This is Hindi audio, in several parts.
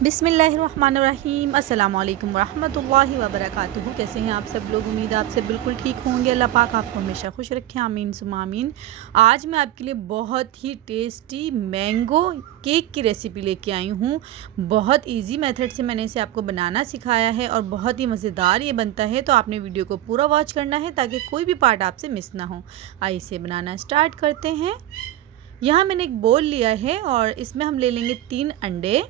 बिस्मिल्लाहिर्रहमानिर्रहीम अस्सलाम वालेकुम रहमतुल्लाहि व बरकातुहू। कैसे हैं आप सब लोग? उम्मीद है आप सब बिल्कुल ठीक होंगे। अल्लाह पाक आपको हमेशा खुश रखे, आमीन सुम्मा आमीन। आज मैं आपके लिए बहुत ही टेस्टी मैंगो केक की रेसिपी लेके आई हूँ। बहुत इजी मेथड से मैंने इसे आपको बनाना सिखाया है और बहुत ही मज़ेदार ये बनता है। तो आपने वीडियो को पूरा वॉच करना है ताकि कोई भी पार्ट आपसे मिस ना हो। आइए इसे बनाना स्टार्ट करते हैं। यहाँ मैंने एक बोल लिया है और इसमें हम ले लेंगे 3 अंडे।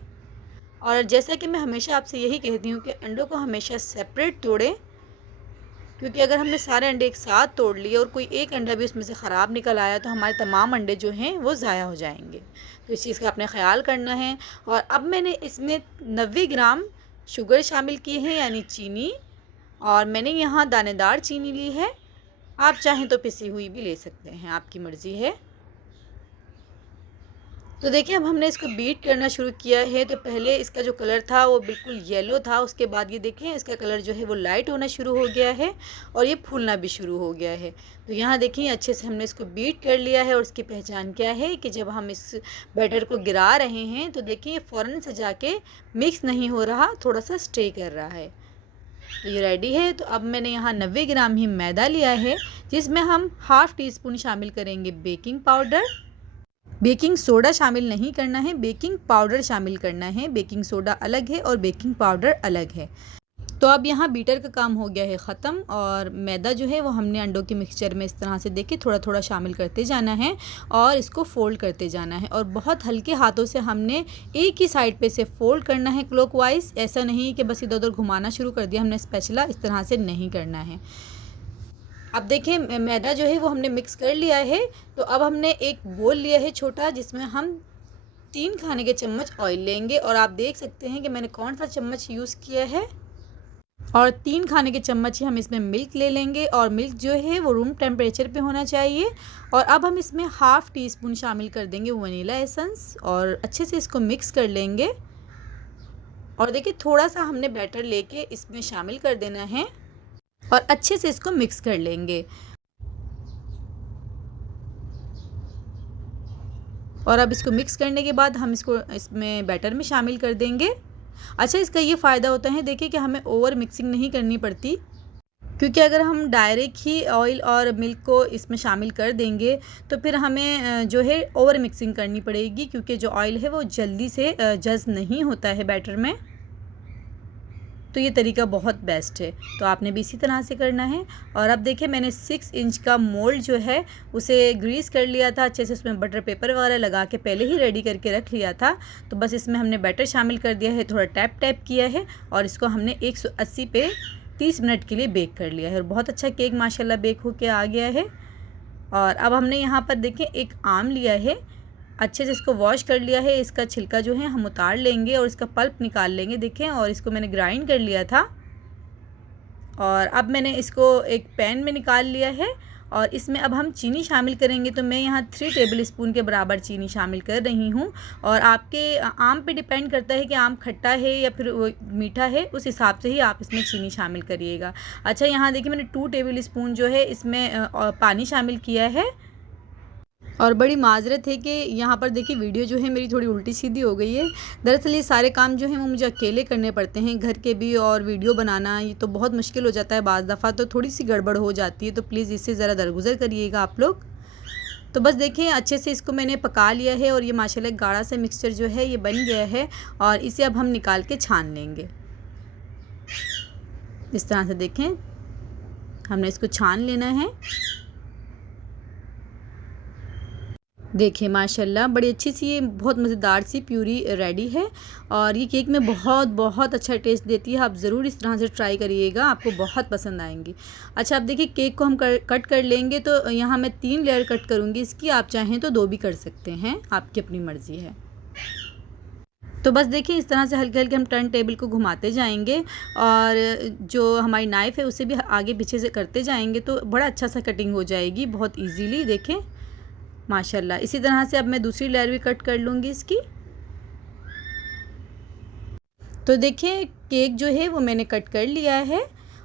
और जैसा कि मैं हमेशा आपसे यही कहती हूँ कि अंडों को हमेशा सेपरेट तोड़ें, क्योंकि अगर हमने सारे अंडे एक साथ तोड़ लिए और कोई एक अंडा भी उसमें से ख़राब निकल आया तो हमारे तमाम अंडे जो हैं वो ज़ाया हो जाएंगे। तो इस चीज़ का आपने ख्याल करना है। और अब मैंने इसमें 90 ग्राम शुगर शामिल की है, यानी चीनी। और मैंने यहाँ दानेदार चीनी ली है, आप चाहें तो पिसी हुई भी ले सकते हैं, आपकी मर्ज़ी है। तो देखिए अब हमने इसको बीट करना शुरू किया है। तो पहले इसका जो कलर था वो बिल्कुल येलो था, उसके बाद ये देखें इसका कलर जो है वो लाइट होना शुरू हो गया है और ये फूलना भी शुरू हो गया है। तो यहाँ देखिए अच्छे से हमने इसको बीट कर लिया है। और इसकी पहचान क्या है कि जब हम इस बैटर को गिरा रहे हैं तो देखिए फ़ौरन से जाके मिक्स नहीं हो रहा, थोड़ा सा स्टे कर रहा है। तो ये रेडी है। तो अब मैंने यहाँ 90 ग्राम ही मैदा लिया है, जिसमें हम हाफ़ टी स्पून शामिल करेंगे बेकिंग पाउडर। बेकिंग सोडा शामिल नहीं करना है, बेकिंग पाउडर शामिल करना है। बेकिंग सोडा अलग है और बेकिंग पाउडर अलग है। तो अब यहाँ बीटर का काम हो गया है ख़त्म। और मैदा जो है वो हमने अंडों के मिक्सचर में इस तरह से देखिए थोड़ा थोड़ा शामिल करते जाना है और इसको फ़ोल्ड करते जाना है। और बहुत हल्के हाथों से हमने एक ही साइड पे से फ़ोल्ड करना है क्लॉकवाइज। ऐसा नहीं कि बस इधर उधर घुमाना शुरू कर दिया हमने स्पैचुला, इस तरह से नहीं करना है। अब देखें मैदा जो है वो हमने मिक्स कर लिया है। तो अब हमने एक बोल लिया है छोटा, जिसमें हम 3 खाने के चम्मच ऑयल लेंगे। और आप देख सकते हैं कि मैंने कौन सा चम्मच यूज़ किया है। और 3 खाने के चम्मच ही हम इसमें मिल्क ले लेंगे और मिल्क जो है वो रूम टेम्परेचर पे होना चाहिए। और अब हम इसमें हाफ़ टी स्पून शामिल कर देंगे वनीला एसेंस और अच्छे से इसको मिक्स कर लेंगे। और देखिए थोड़ा सा हमने बैटर लेके इसमें शामिल कर देना है और अच्छे से इसको मिक्स कर लेंगे। और अब इसको मिक्स करने के बाद हम इसको इसमें बैटर में शामिल कर देंगे। अच्छा, इसका ये फ़ायदा होता है देखिए कि हमें ओवर मिक्सिंग नहीं करनी पड़ती, क्योंकि अगर हम डायरेक्ट ही ऑयल और मिल्क को इसमें शामिल कर देंगे तो फिर हमें जो है ओवर मिक्सिंग करनी पड़ेगी, क्योंकि जो ऑयल है वो जल्दी से जज़्ब नहीं होता है बैटर में। तो ये तरीका बहुत बेस्ट है, तो आपने भी इसी तरह से करना है। और अब देखिए मैंने 6 इंच का मोल्ड जो है उसे ग्रीस कर लिया था अच्छे से, उसमें बटर पेपर वगैरह लगा के पहले ही रेडी करके रख लिया था। तो बस इसमें हमने बैटर शामिल कर दिया है, थोड़ा टैप टैप किया है और इसको हमने 180 पे 30 मिनट के लिए बेक कर लिया है। और बहुत अच्छा केक माशाल्लाह बेक होके आ गया है। और अब हमने यहाँ पर देखें एक आम लिया है, अच्छे से इसको वॉश कर लिया है। इसका छिलका जो है हम उतार लेंगे और इसका पल्प निकाल लेंगे देखें। और इसको मैंने ग्राइंड कर लिया था और अब मैंने इसको एक पैन में निकाल लिया है। और इसमें अब हम चीनी शामिल करेंगे। तो मैं यहाँ 3 टेबल स्पून के बराबर चीनी शामिल कर रही हूँ। और आपके आम पे डिपेंड करता है कि आम खट्टा है या फिर वो मीठा है, उस हिसाब से ही आप इसमें चीनी शामिल करिएगा। अच्छा, यहाँ देखिए मैंने 2 टेबल स्पून जो है इसमें पानी शामिल किया है। और बड़ी माजरत है कि यहाँ पर देखिए वीडियो जो है मेरी थोड़ी उल्टी सीधी हो गई है। दरअसल ये सारे काम जो हैं वो मुझे अकेले करने पड़ते हैं, घर के भी और वीडियो बनाना, ये तो बहुत मुश्किल हो जाता है बाज़ दफ़ा, तो थोड़ी सी गड़बड़ हो जाती है। तो प्लीज़ इससे ज़रा दरगुज़र करिएगा आप लोग। तो बस देखिए अच्छे से इसको मैंने पका लिया है और ये माशाल्लाह गाढ़ा सा मिक्सचर जो है ये बन गया है। और इसे अब हम निकाल के छान लेंगे। इस तरह से देखें हमने इसको छान लेना है। देखिए माशाल्लाह बड़ी अच्छी सी ये बहुत मज़ेदार सी प्यूरी रेडी है और ये केक में बहुत बहुत अच्छा टेस्ट देती है। आप ज़रूर इस तरह से ट्राई करिएगा, आपको बहुत पसंद आएंगी। अच्छा, अब देखिए केक को हम कट कर लेंगे। तो यहाँ मैं 3 लेयर कट करूँगी इसकी, आप चाहें तो 2 भी कर सकते हैं, आपकी अपनी मर्ज़ी है। तो बस देखिए इस तरह से हल्के हल्के हम टर्न टेबल को घुमाते जाएंगे और जो हमारी नाइफ़ है उसे भी आगे पीछे से करते जाएंगे तो बड़ा अच्छा सा कटिंग हो जाएगी बहुत इजीली। देखें माशाल्लाह। इसी तरह से अब मैं दूसरी लेयर भी कट कर लूँगी इसकी। तो देखिए केक जो है वो मैंने कट कर लिया है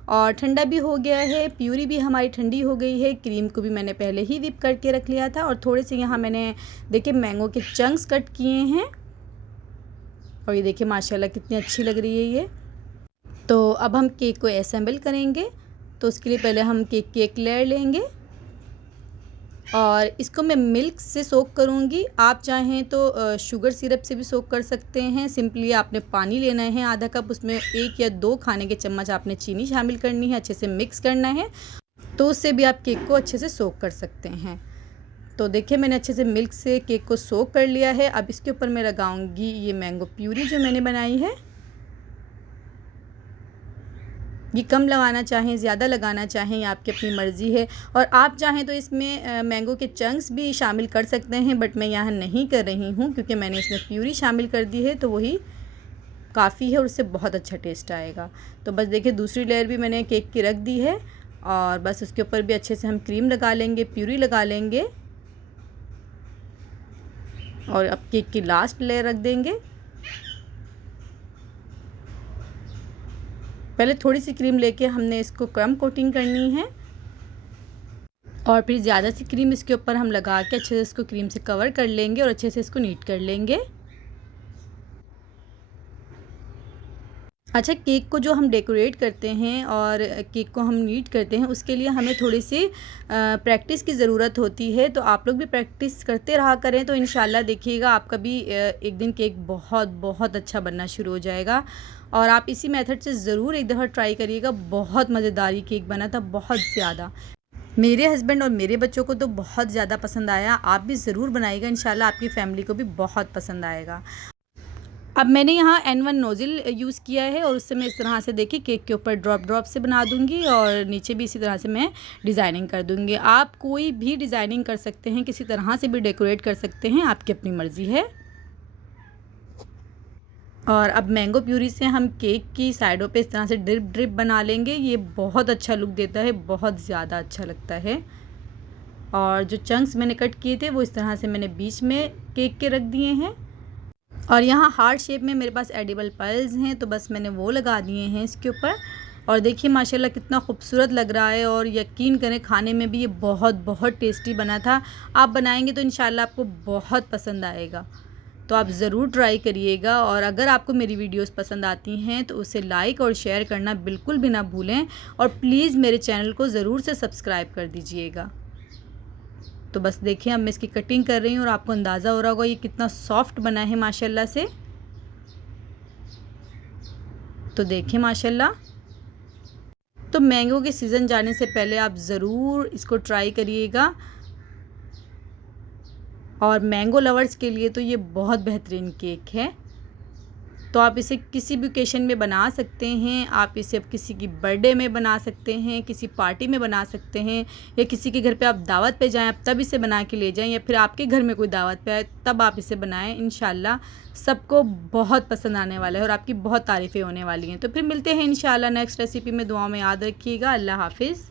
और ठंडा भी हो गया है। प्यूरी भी हमारी ठंडी हो गई है। क्रीम को भी मैंने पहले ही व्हिप करके रख लिया था। और थोड़े से यहाँ मैंने देखिए मैंगो के चंक्स कट किए हैं और ये देखिए माशाल्लाह कितनी अच्छी लग रही है ये। तो अब हम केक को असेंबल करेंगे। तो उसके लिए पहले हम केक की एक लेयर लेंगे और इसको मैं मिल्क से सोक करूँगी। आप चाहें तो शुगर सिरप से भी सोक कर सकते हैं। सिंपली आपने पानी लेना है आधा कप, उसमें 1 या 2 खाने के चम्मच आपने चीनी शामिल करनी है, अच्छे से मिक्स करना है, तो उससे भी आप केक को अच्छे से सोक कर सकते हैं। तो देखिए मैंने अच्छे से मिल्क से केक को सोक कर लिया है। अब इसके ऊपर मैं लगाऊंगी ये मैंगो प्यूरी जो मैंने बनाई है। ये कम लगाना चाहें, ज़्यादा लगाना चाहें, ये आपकी अपनी मर्ज़ी है। और आप चाहें तो इसमें मैंगो के चंक्स भी शामिल कर सकते हैं, बट मैं यहाँ नहीं कर रही हूँ क्योंकि मैंने इसमें प्यूरी शामिल कर दी है, तो वही काफ़ी है और उससे बहुत अच्छा टेस्ट आएगा। तो बस देखिए दूसरी लेयर भी मैंने केक की रख दी है और बस उसके ऊपर भी अच्छे से हम क्रीम लगा लेंगे, प्यूरी लगा लेंगे और अब केक की लास्ट लेयर रख देंगे। पहले थोड़ी सी क्रीम लेके हमने इसको क्रम कोटिंग करनी है और फिर ज़्यादा सी क्रीम इसके ऊपर हम लगा के अच्छे से इसको क्रीम से कवर कर लेंगे और अच्छे से इसको नीट कर लेंगे। अच्छा, केक को जो हम डेकोरेट करते हैं और केक को हम नीट करते हैं, उसके लिए हमें थोड़ी सी प्रैक्टिस की ज़रूरत होती है। तो आप लोग भी प्रैक्टिस करते रहा करें, तो इंशाल्लाह देखिएगा आपका भी एक दिन केक बहुत बहुत अच्छा बनना शुरू हो जाएगा। और आप इसी मेथड से ज़रूर एक दफ़ा ट्राई करिएगा। बहुत मज़ेदार ये केक बना था, बहुत ज़्यादा। मेरे हस्बैंड और मेरे बच्चों को तो बहुत ज़्यादा पसंद आया। आप भी ज़रूर बनाइएगा, इंशाल्लाह आपकी फ़ैमिली को भी बहुत पसंद आएगा। अब मैंने यहाँ N1 नोज़िल यूज़ किया है और उससे मैं इस तरह से देखिए केक के ऊपर ड्रॉप से बना दूँगी और नीचे भी इसी तरह से मैं डिज़ाइनिंग कर दूँगी। आप कोई भी डिज़ाइनिंग कर सकते हैं, किसी तरह से भी डेकोरेट कर सकते हैं, आपकी अपनी मर्ज़ी है। और अब मैंगो प्यूरी से हम केक की साइडों पे इस तरह से ड्रिप बना लेंगे। ये बहुत अच्छा लुक देता है, बहुत ज़्यादा अच्छा लगता है। और जो चंक्स मैंने कट किए थे वो इस तरह से मैंने बीच में केक के रख दिए हैं। और यहाँ हार्ट शेप में मेरे पास एडिबल पर्ल्स हैं, तो बस मैंने वो लगा दिए हैं इसके ऊपर। और देखिए माशाल्लाह कितना खूबसूरत लग रहा है और यकीन करें खाने में भी ये बहुत बहुत टेस्टी बना था। आप बनाएंगे तो इंशाल्लाह आपको बहुत पसंद आएगा। तो आप ज़रूर ट्राई करिएगा और अगर आपको मेरी वीडियोस पसंद आती हैं तो उसे लाइक और शेयर करना बिल्कुल भी ना भूलें और प्लीज़ मेरे चैनल को ज़रूर से सब्सक्राइब कर दीजिएगा। तो बस देखिए अब मैं इसकी कटिंग कर रही हूँ और आपको अंदाज़ा हो रहा होगा ये कितना सॉफ्ट बना है माशाल्लाह से। तो देखिए माशाल्लाह। तो मैंगो के सीज़न जाने से पहले आप ज़रूर इसको ट्राई करिएगा और मैंगो लवर्स के लिए तो ये बहुत बेहतरीन केक है। तो आप इसे किसी भी ओकेशन में बना सकते हैं। आप इसे अब किसी की बर्थडे में बना सकते हैं, किसी पार्टी में बना सकते हैं, या किसी के घर पे आप दावत पे जाएं आप तब इसे बना के ले जाएं, या फिर आपके घर में कोई दावत पे आए तब आप इसे बनाएं। इंशाल्लाह सबको बहुत पसंद आने वाला है और आपकी बहुत तारीफ़ें होने वाली हैं। तो फिर मिलते हैं इंशाल्लाह नेक्स्ट रेसिपी में। दुआ में याद रखिएगा। अल्लाह हाफिज़।